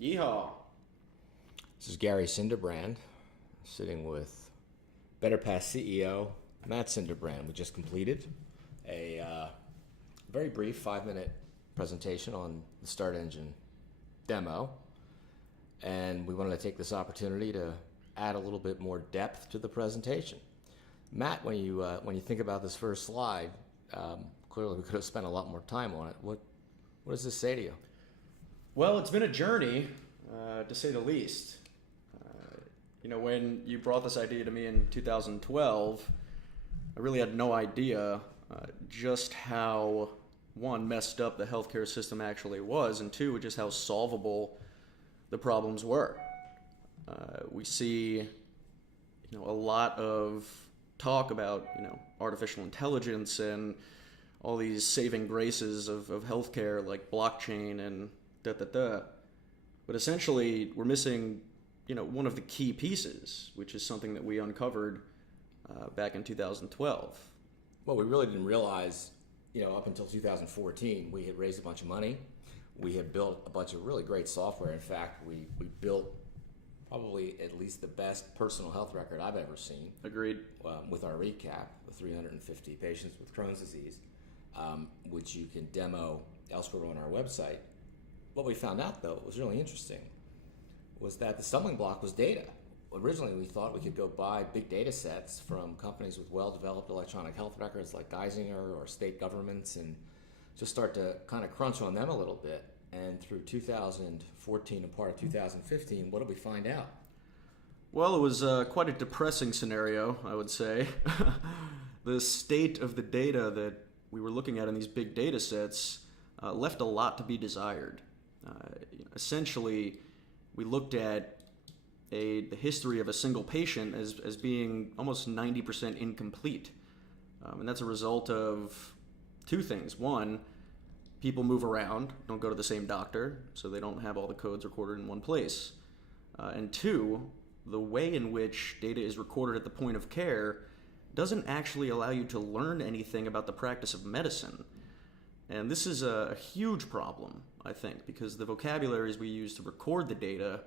Yeehaw. This is Gary Cinderbrand, sitting with Betterpath CEO Matt Cinderbrand. We just completed a very brief 5-minute presentation on the Start Engine demo, and we wanted to take this opportunity to add a little bit more depth to the presentation. Matt, when you think about this first slide, clearly we could have spent a lot more time on it. What does this say to you? Well, it's been a journey, to say the least. When you brought this idea to me in 2012, I really had no idea just how, one, messed up the healthcare system actually was, and two, just how solvable the problems were. We see, a lot of talk about, artificial intelligence and all these saving graces of healthcare like blockchain and da-da-da. But essentially, we're missing, one of the key pieces, which is something that we uncovered back in 2012. Well, we really didn't realize, up until 2014, we had raised a bunch of money. We had built a bunch of really great software. In fact, we built probably at least the best personal health record I've ever seen. Agreed. With our recap of 350 patients with Crohn's disease, which you can demo elsewhere on our website. What we found out, though, was really interesting, was that the stumbling block was data. Originally, we thought we could go buy big data sets from companies with well-developed electronic health records like Geisinger or state governments and just start to kind of crunch on them a little bit. And through 2014 and part of 2015, what did we find out? Well, it was quite a depressing scenario, I would say. The state of the data that we were looking at in these big data sets left a lot to be desired. Essentially, we looked at the history of a single patient as being almost 90% incomplete. And that's a result of two things. One, people move around, don't go to the same doctor, so they don't have all the codes recorded in one place. And two, the way in which data is recorded at the point of care doesn't actually allow you to learn anything about the practice of medicine. And this is a huge problem, I think, because the vocabularies we use to record the data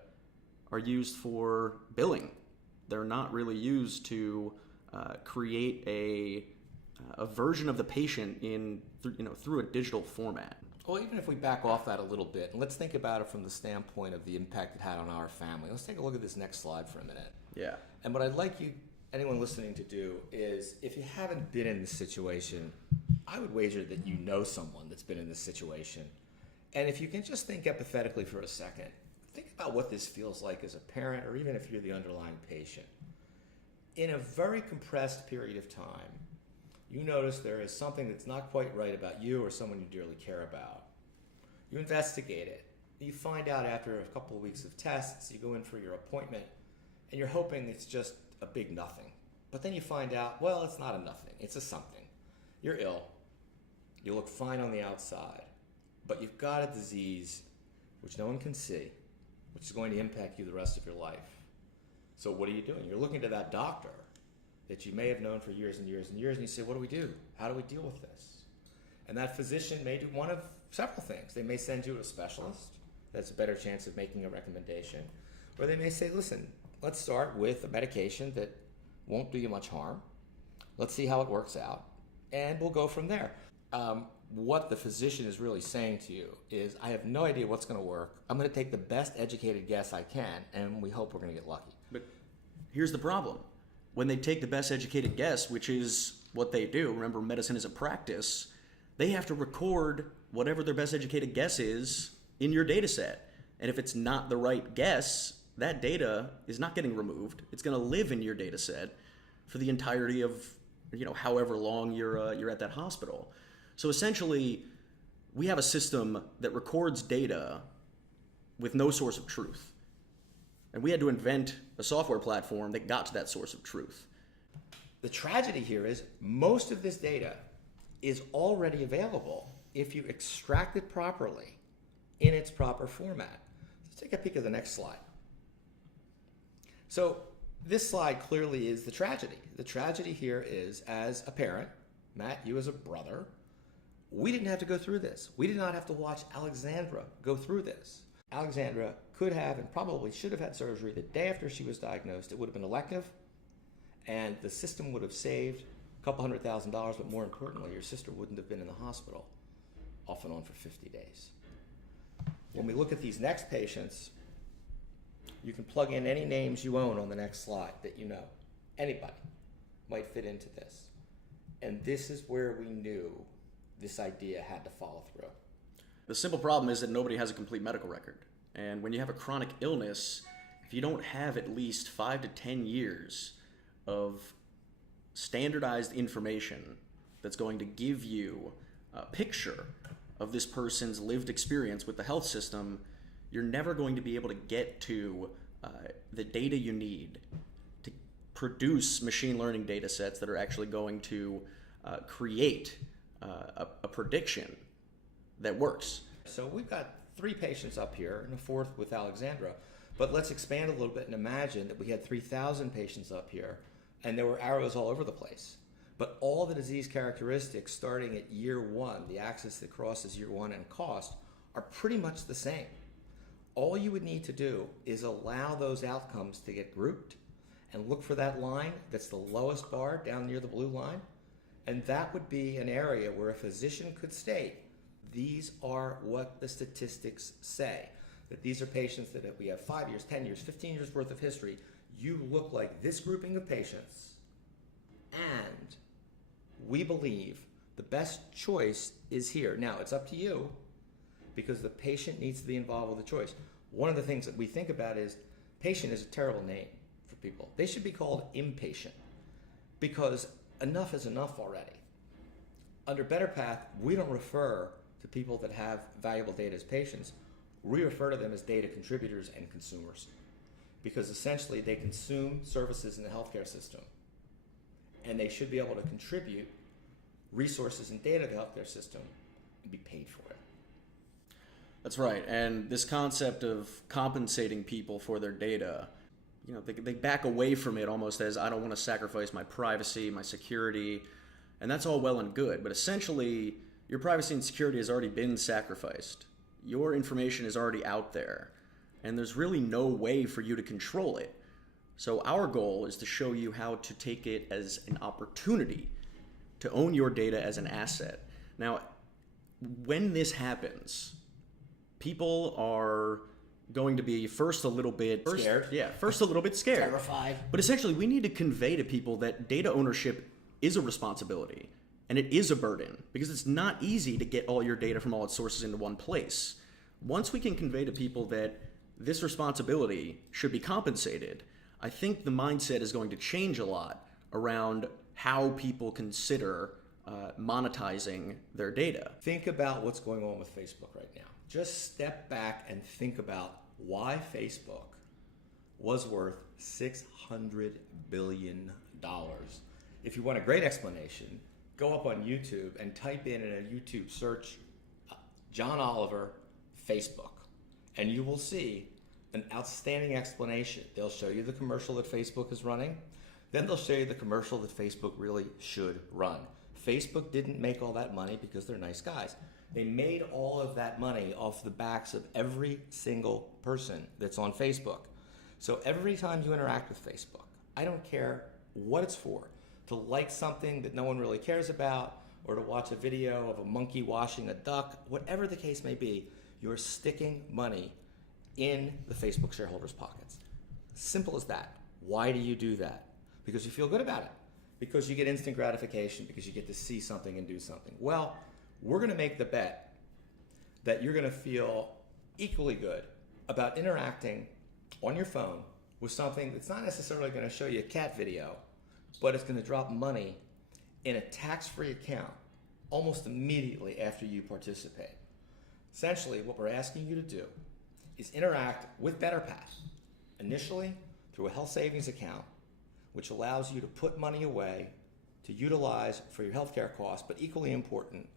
are used for billing. They're not really used to create a version of the patient through a digital format. Well, even if we back off that a little bit, and let's think about it from the standpoint of the impact it had on our family. Let's take a look at this next slide for a minute. Yeah. And what I'd like anyone listening to do is, if you haven't been in this situation, I would wager that you know someone that's been in this situation. And if you can just think empathetically for a second, think about what this feels like as a parent, or even if you're the underlying patient. In a very compressed period of time, you notice there is something that's not quite right about you or someone you dearly care about. You investigate it. You find out after a couple of weeks of tests, you go in for your appointment, and you're hoping it's just a big nothing. But then you find out, well, it's not a nothing, it's a something. You're ill. You look fine on the outside, but you've got a disease which no one can see, which is going to impact you the rest of your life. So what are you doing? You're looking to that doctor that you may have known for years and years and years, and you say, what do we do? How do we deal with this? And that physician may do one of several things. They may send you to a specialist. That's a better chance of making a recommendation. Or they may say, listen, let's start with a medication that won't do you much harm. Let's see how it works out, and we'll go from there. What the physician is really saying to you is, I have no idea what's going to work. I'm going to take the best educated guess I can, and we hope we're going to get lucky. But here's the problem. When they take the best educated guess, which is what they do, remember medicine is a practice, they have to record whatever their best educated guess is in your data set. And if it's not the right guess, that data is not getting removed. It's going to live in your data set for the entirety of, however long you're at that hospital. So essentially, we have a system that records data with no source of truth. And we had to invent a software platform that got to that source of truth. The tragedy here is most of this data is already available if you extract it properly in its proper format. Let's take a peek at the next slide. So this slide clearly is the tragedy. The tragedy here is, as a parent, Matt, you as a brother, we didn't have to go through this. We did not have to watch Alexandra go through this. Alexandra could have and probably should have had surgery the day after she was diagnosed. It would have been elective, and the system would have saved a couple $100,000, but more importantly, your sister wouldn't have been in the hospital off and on for 50 days. When we look at these next patients, you can plug in any names you own on the next slide that you know. Anybody might fit into this. And this is where we knew this idea had to follow through. The simple problem is that nobody has a complete medical record. And when you have a chronic illness, if you don't have at least 5 to 10 years of standardized information that's going to give you a picture of this person's lived experience with the health system, you're never going to be able to get to the data you need to produce machine learning data sets that are actually going to create a prediction that works. So we've got 3 patients up here and a 4th with Alexandra, but let's expand a little bit and imagine that we had 3,000 patients up here and there were arrows all over the place. But all the disease characteristics starting at year 1, the axis that crosses year 1 and cost, are pretty much the same. All you would need to do is allow those outcomes to get grouped and look for that line that's the lowest bar down near the blue line. And that would be an area where a physician could state, these are what the statistics say. That these are patients that if we have 5 years, 10 years, 15 years worth of history, you look like this grouping of patients. And we believe the best choice is here. Now, it's up to you because the patient needs to be involved with the choice. One of the things that we think about is patient is a terrible name for people. They should be called impatient because enough is enough already. Under Betterpath, we don't refer to people that have valuable data as patients. We refer to them as data contributors and consumers because essentially they consume services in the healthcare system and they should be able to contribute resources and data to the healthcare system and be paid for it. That's right. And this concept of compensating people for their data, they back away from it almost as I don't want to sacrifice my privacy, my security, and that's all well and good. But essentially, your privacy and security has already been sacrificed. Your information is already out there, and there's really no way for you to control it. So our goal is to show you how to take it as an opportunity to own your data as an asset. Now, when this happens, people are going to be first a little bit scared. First a little bit scared. Terrified. But essentially, we need to convey to people that data ownership is a responsibility and it is a burden because it's not easy to get all your data from all its sources into one place. Once we can convey to people that this responsibility should be compensated, I think the mindset is going to change a lot around how people consider monetizing their data. Think about what's going on with Facebook right now. Just step back and think about why Facebook was worth $600 billion. If you want a great explanation, go up on YouTube and type in a YouTube search, John Oliver, Facebook, and you will see an outstanding explanation. They'll show you the commercial that Facebook is running. Then they'll show you the commercial that Facebook really should run. Facebook didn't make all that money because they're nice guys. They made all of that money off the backs of every single person that's on Facebook. So every time you interact with Facebook, I don't care what it's for, to like something that no one really cares about, or to watch a video of a monkey washing a duck, whatever the case may be, you're sticking money in the Facebook shareholders' pockets. Simple as that. Why do you do that? Because you feel good about it. Because you get instant gratification, because you get to see something and do something. Well, we're going to make the bet that you're going to feel equally good about interacting on your phone with something that's not necessarily going to show you a cat video, but it's going to drop money in a tax-free account almost immediately after you participate. Essentially, what we're asking you to do is interact with Betterpath, initially through a health savings account, which allows you to put money away to utilize for your healthcare costs, but equally important,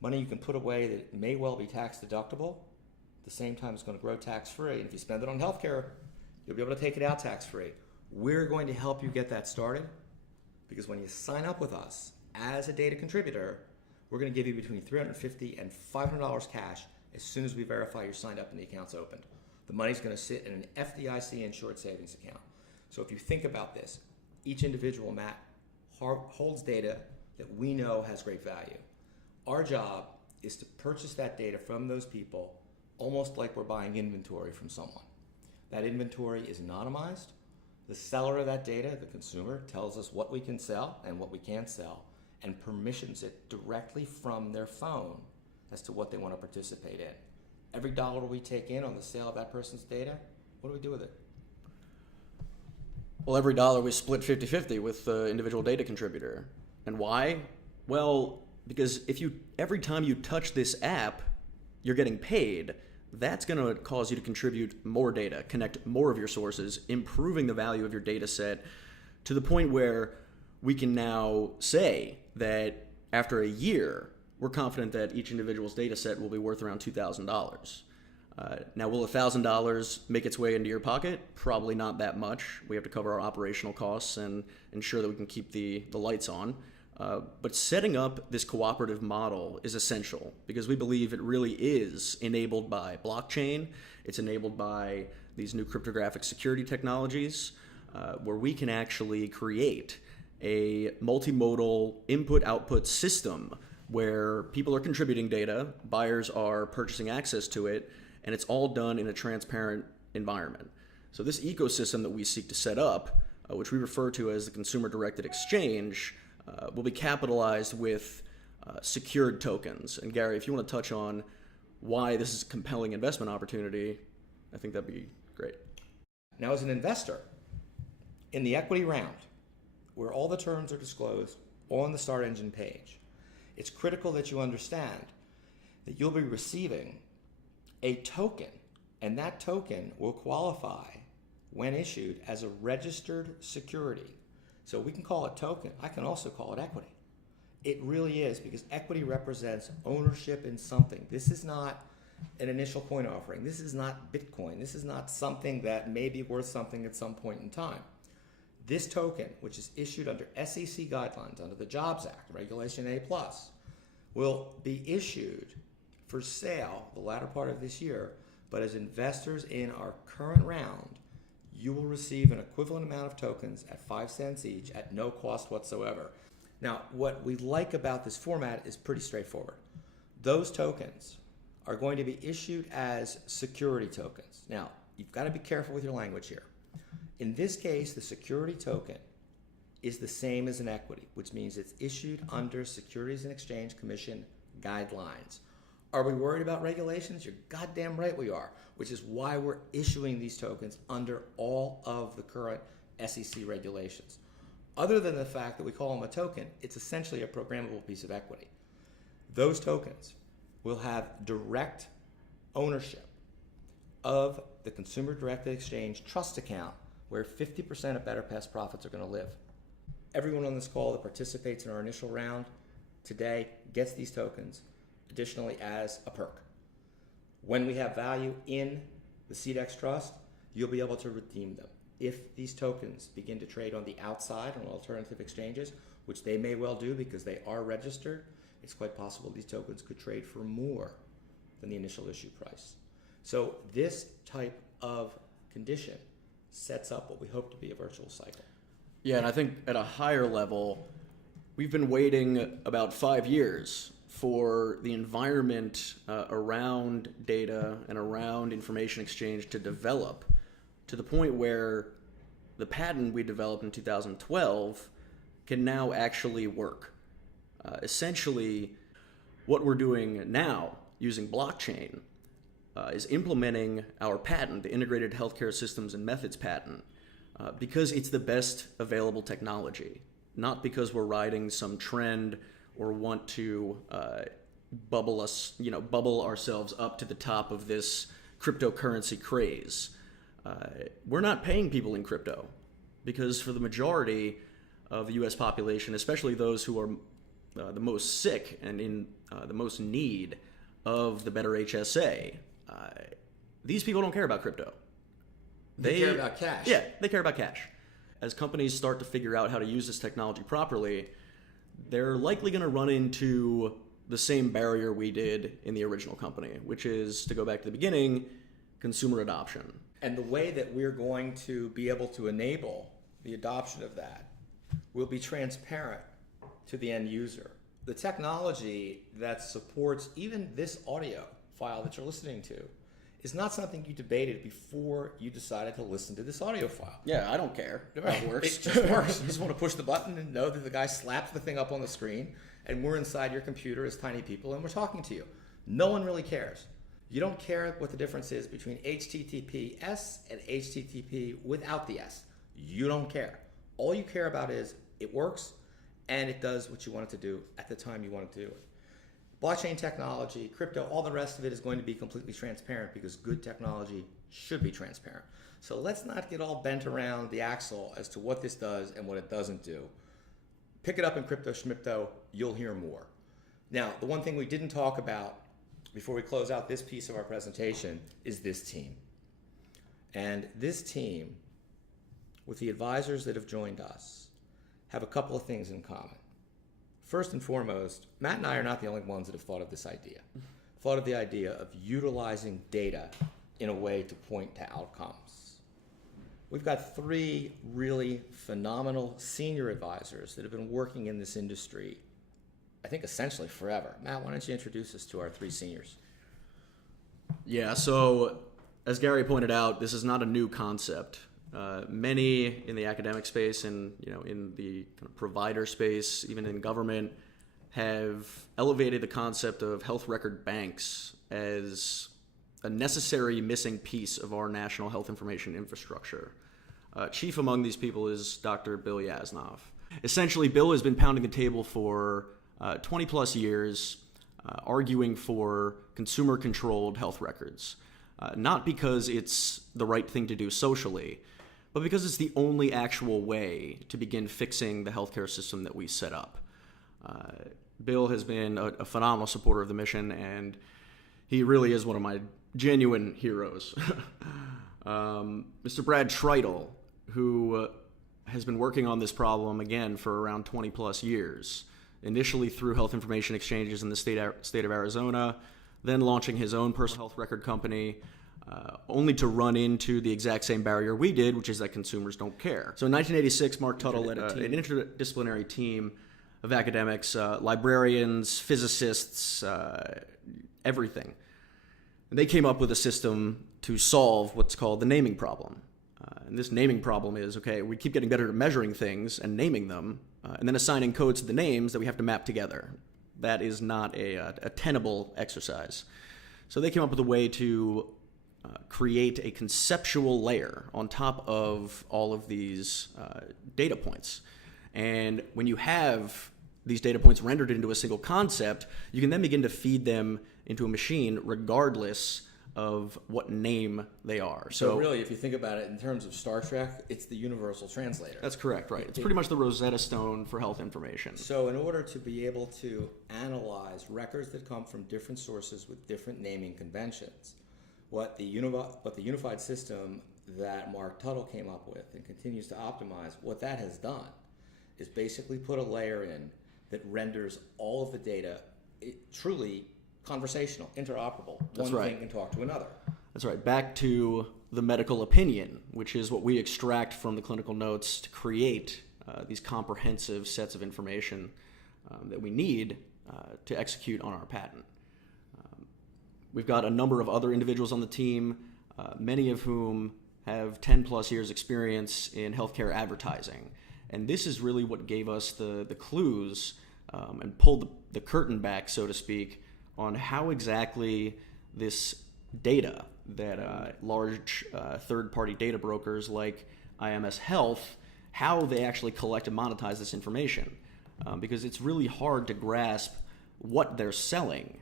money you can put away that may well be tax deductible. At the same time, it's going to grow tax-free. And if you spend it on healthcare, you'll be able to take it out tax-free. We're going to help you get that started because when you sign up with us as a data contributor, we're going to give you between $350 and $500 cash as soon as we verify you're signed up and the account's opened. The money's going to sit in an FDIC insured savings account. So if you think about this, each individual, Matt, holds data that we know has great value. Our job is to purchase that data from those people almost like we're buying inventory from someone. That inventory is anonymized. The seller of that data, the consumer, tells us what we can sell and what we can't sell and permissions it directly from their phone as to what they want to participate in. Every dollar we take in on the sale of that person's data, what do we do with it? Well, every dollar we split 50-50 with the individual data contributor. And why? Well, because every time you touch this app, you're getting paid. That's going to cause you to contribute more data, connect more of your sources, improving the value of your data set to the point where we can now say that after a year, we're confident that each individual's data set will be worth around $2,000. Now, will $1,000 make its way into your pocket? Probably not that much. We have to cover our operational costs and ensure that we can keep the lights on. But setting up this cooperative model is essential because we believe it really is enabled by blockchain. It's enabled by these new cryptographic security technologies where we can actually create a multimodal input-output system where people are contributing data, buyers are purchasing access to it, and it's all done in a transparent environment. So this ecosystem that we seek to set up, which we refer to as the consumer-directed exchange, will be capitalized with secured tokens. And Gary, if you want to touch on why this is a compelling investment opportunity, I think that'd be great. Now, as an investor, in the equity round, where all the terms are disclosed on the Start Engine page, it's critical that you understand that you'll be receiving a token, and that token will qualify when issued as a registered security. So we can call it token. I can also call it equity. It really is, because equity represents ownership in something. This is not an initial coin offering. This is not Bitcoin. This is not something that may be worth something at some point in time. This token, which is issued under SEC guidelines, under the Jobs Act, Regulation A+, will be issued for sale the latter part of this year. But as investors in our current round, you will receive an equivalent amount of tokens at 5 cents each at no cost whatsoever. Now, what we like about this format is pretty straightforward. Those tokens are going to be issued as security tokens. Now, you've got to be careful with your language here. In this case, the security token is the same as an equity, which means it's issued under Securities and Exchange Commission guidelines. Are we worried about regulations? You're goddamn right we are, which is why we're issuing these tokens under all of the current SEC regulations. Other than the fact that we call them a token, it's essentially a programmable piece of equity. Those tokens will have direct ownership of the Consumer Directed Exchange trust account where 50% of Betterpath's profits are going to live. Everyone on this call that participates in our initial round today gets these tokens additionally as a perk. When we have value in the CDEX trust, you'll be able to redeem them. If these tokens begin to trade on the outside on alternative exchanges, which they may well do because they are registered, it's quite possible these tokens could trade for more than the initial issue price. So this type of condition sets up what we hope to be a virtuous cycle. Yeah, and I think at a higher level, we've been waiting about 5 years for the environment around data and around information exchange to develop to the point where the patent we developed in 2012 can now actually work. Essentially, what we're doing now using blockchain is implementing our patent, the Integrated Healthcare Systems and Methods patent, because it's the best available technology, not because we're riding some trend or want to bubble ourselves up to the top of this cryptocurrency craze. We're not paying people in crypto because for the majority of the U.S. population, especially those who are the most sick and in the most need of the better HSA, these people don't care about crypto. They care about cash. Yeah, they care about cash. As companies start to figure out how to use this technology properly, they're likely going to run into the same barrier we did in the original company, which is, to go back to the beginning, consumer adoption. And the way that we're going to be able to enable the adoption of that will be transparent to the end user. The technology that supports even this audio file that you're listening to is not something you debated before you decided to listen to this audio file. Yeah, I don't care how it works. It just works. You just want to push the button and know that the guy slapped the thing up on the screen, and we're inside your computer as tiny people, and we're talking to you. No one really cares. You don't care what the difference is between HTTPS and HTTP without the S. You don't care. All you care about is it works, and it does what you want it to do at the time you want it to do it. Blockchain technology, crypto, all the rest of it is going to be completely transparent because good technology should be transparent. So let's not get all bent around the axle as to what this does and what it doesn't do. Pick it up in Crypto Schmipto, you'll hear more. Now, the one thing we didn't talk about before we close out this piece of our presentation is this team. And this team, with the advisors that have joined us, have a couple of things in common. First and foremost, Matt and I are not the only ones that have thought of this idea. Thought of the idea of utilizing data in a way to point to outcomes. We've got 3 really phenomenal senior advisors that have been working in this industry, I think essentially forever. Matt, why don't you introduce us to our 3 seniors? Yeah, so as Gary pointed out, this is not a new concept. Many in the academic space and in the kind of provider space, even in government, have elevated the concept of health record banks as a necessary missing piece of our national health information infrastructure. Chief among these people is Dr. Bill Yasnov. Essentially, Bill has been pounding the table for 20 plus years, arguing for consumer-controlled health records. Not because it's the right thing to do socially, but because it's the only actual way to begin fixing the healthcare system that we set up. Bill has been a phenomenal supporter of the mission, and he really is one of my genuine heroes. Mr. Brad Tritle, who has been working on this problem, again, for around 20 plus years, initially through health information exchanges in the state of Arizona, then launching his own personal health record company, only to run into the exact same barrier we did, which is that consumers don't care. So in 1986, Mark Tuttle led an interdisciplinary team of academics, librarians, physicists, everything. And they came up with a system to solve what's called the naming problem. And this naming problem is, okay, we keep getting better at measuring things and naming them, and then assigning codes to the names that we have to map together. That is not a tenable exercise. So they came up with a way to create a conceptual layer on top of all of these data points. And when you have these data points rendered into a single concept, you can then begin to feed them into a machine regardless of what name they are. So really, if you think about it in terms of Star Trek, it's the universal translator. That's correct, right. It's pretty much the Rosetta Stone for health information. So in order to be able to analyze records that come from different sources with different naming conventions, what the unified system that Mark Tuttle came up with and continues to optimize, what that has done is basically put a layer in that renders all of the data truly conversational, interoperable. That's One right. thing can talk to another. That's right. Back to the medical opinion, which is what we extract from the clinical notes to create these comprehensive sets of information that we need to execute on our patent. We've got a number of other individuals on the team, many of whom have 10 plus years experience in healthcare advertising. And this is really what gave us the clues and pulled the curtain back, so to speak, on how exactly this data that large third-party data brokers like IMS Health, how they actually collect and monetize this information. Because it's really hard to grasp what they're selling.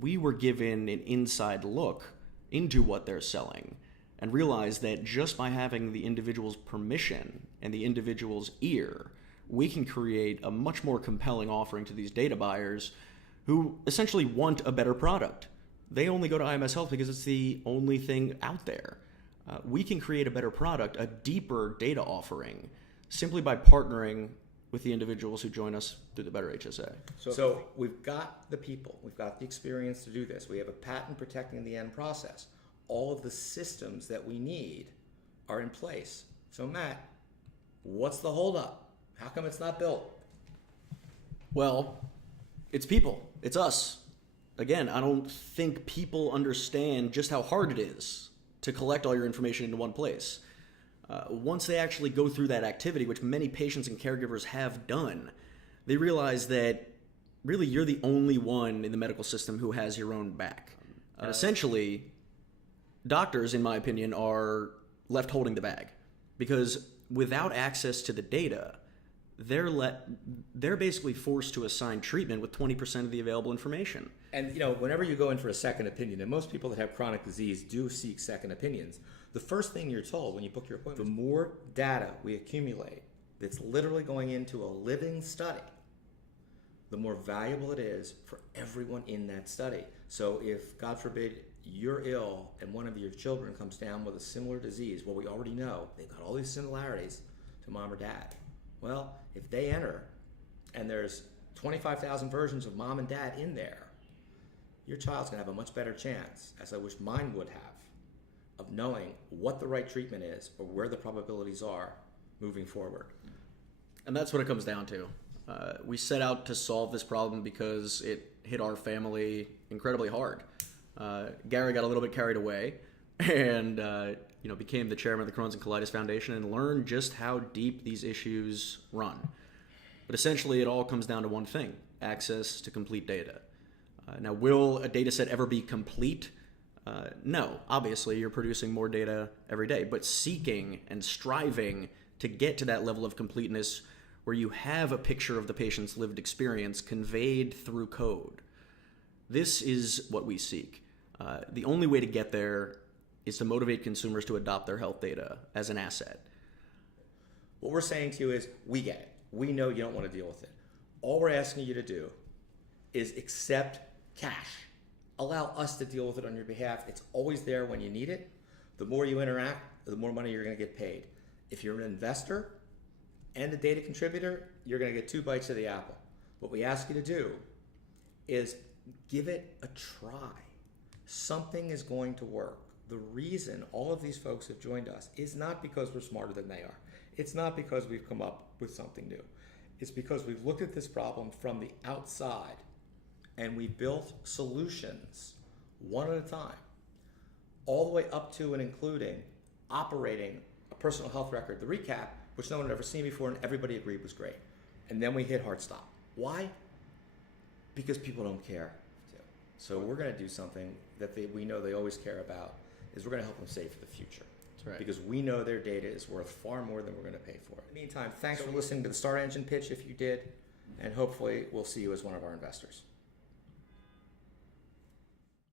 We were given an inside look into what they're selling and realized that just by having the individual's permission and the individual's ear, we can create a much more compelling offering to these data buyers who essentially want a better product. They only go to IMS Health because it's the only thing out there. We can create a better product, a deeper data offering, simply by partnering with the individuals who join us through the Better HSA. So we've got the people, we've got the experience to do this. We have a patent protecting the end process. All of the systems that we need are in place. So Matt, what's the holdup? How come it's not built? Well, it's people. It's us. Again, I don't think people understand just how hard it is to collect all your information into one place. Once they actually go through that activity, which many patients and caregivers have done, they realize that really you're the only one in the medical system who has your own back. Essentially, doctors, in my opinion, are left holding the bag because without access to the data, they're basically forced to assign treatment with 20% of the available information. And whenever you go in for a second opinion, and most people that have chronic disease do seek second opinions, the first thing you're told when you book your appointment, the more data we accumulate that's literally going into a living study, the more valuable it is for everyone in that study. So if, God forbid, you're ill and one of your children comes down with a similar disease, well, we already know they've got all these similarities to mom or dad. Well, if they enter and there's 25,000 versions of mom and dad in there, your child's gonna have a much better chance, as I wish mine would have, of knowing what the right treatment is or where the probabilities are moving forward. And that's what it comes down to. We set out to solve this problem because it hit our family incredibly hard. Gary got a little bit carried away and became the chairman of the Crohn's and Colitis Foundation and learned just how deep these issues run. But essentially, it all comes down to one thing: access to complete data. Now, will a data set ever be complete? No. Obviously, you're producing more data every day, but seeking and striving to get to that level of completeness where you have a picture of the patient's lived experience conveyed through code. This is what we seek. The only way to get there is to motivate consumers to adopt their health data as an asset. What we're saying to you is, we get it. We know you don't want to deal with it. All we're asking you to do is accept cash. Allow us to deal with it on your behalf. It's always there when you need it. The more you interact, the more money you're going to get paid. If you're an investor and a data contributor, you're going to get 2 bites of the apple. What we ask you to do is give it a try. Something is going to work. The reason all of these folks have joined us is not because we're smarter than they are. It's not because we've come up with something new. It's because we've looked at this problem from the outside and we built solutions one at a time, all the way up to and including operating a personal health record, the recap, which no one had ever seen before and everybody agreed was great. And then we hit hard stop. Why? Because people don't care. So we're going to do something that we know they always care about, is we're going to help them save for the future. That's right. Because we know their data is worth far more than we're going to pay for it. In the meantime, thanks for listening to the Star Engine pitch if you did, and hopefully we'll see you as one of our investors.